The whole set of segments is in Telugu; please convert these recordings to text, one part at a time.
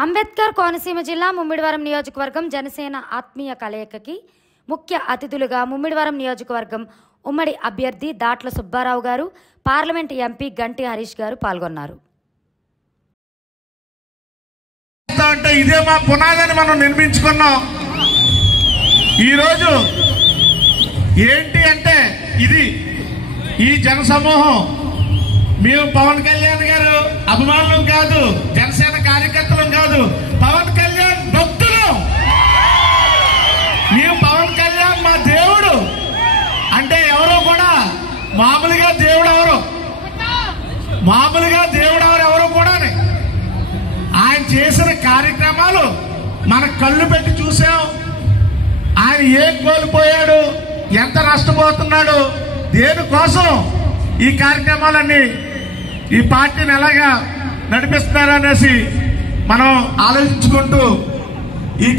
అంబేద్కర్ కోనసీమ జిల్లా ముమ్మిడివరం నియోజకవర్గం జనసేన ఆత్మీయ కలయికకి ముఖ్య అతిథులుగా ముమ్మిడివరం నియోజకవర్గం ఉమ్మడి అభ్యర్థి దాట్ల సుబ్బారావు గారు, పార్లమెంట్ ఎంపీ గంటి హరీష్ గారు పాల్గొన్నారు. ఇదే మా పునాదని మనం నిర్మించుకున్నాం. ఈరోజు ఏంటి అంటే ఇది ఈ జనసమూహం మేము పవన్ కళ్యాణ్ గారు అభిమానులు కాదు, జనసేన కార్యకర్తలు కాదు, పవన్ కళ్యాణ్ భక్తులు. మేము పవన్ కళ్యాణ్ మా దేవుడు అంటే ఎవరో కూడా మామూలుగా దేవుడు ఎవరు కూడా ఆయన చేసిన కార్యక్రమాలు మన కళ్ళు పెట్టి చూసాం. ఆయన ఏం కోల్పోయాడు, ఎంత నష్టపోతున్నాడు, దేనికోసం ఈ కార్యక్రమాలన్నీ ఈ పార్టీని ఎలాగా నడిపిస్తున్నారనేసి మనం ఆలోచించుకుంటూ ఈ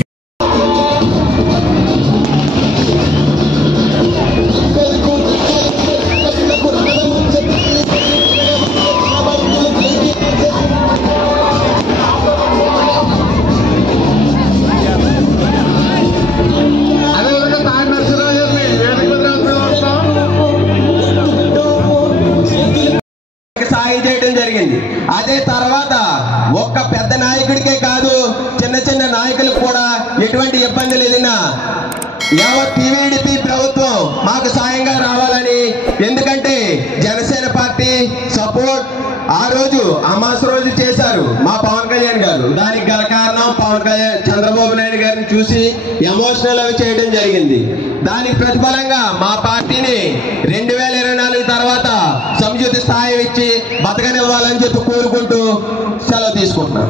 సాయం చేయడం జరిగింది. అదే తర్వాత ఒక్క పెద్ద నాయకుడికే కాదు, చిన్న చిన్న నాయకులకు కూడా ఎటువంటి ఇబ్బందులు ఎదిగినా యావత్ టీవీడీపీ ప్రభుత్వం మాకు సాయంగా రావాలని, ఎందుకంటే జనసేన పార్టీ సపోర్ట్ ఆ రోజు అమాస రోజు చేశారు మా పవన్ కళ్యాణ్ గారు. దానికి గల కారణం పవన్ కళ్యాణ్ చంద్రబాబు నాయుడు గారిని చూసి ఎమోషనల్ అవి చేయడం జరిగింది. దానికి ప్రతిఫలంగా మా పార్టీని 2024 తర్వాత సంయుక్త స్థాయి ఇచ్చి బతకనివ్వాలని చెప్పి కోరుకుంటూ సెలవు తీసుకుంటున్నాం.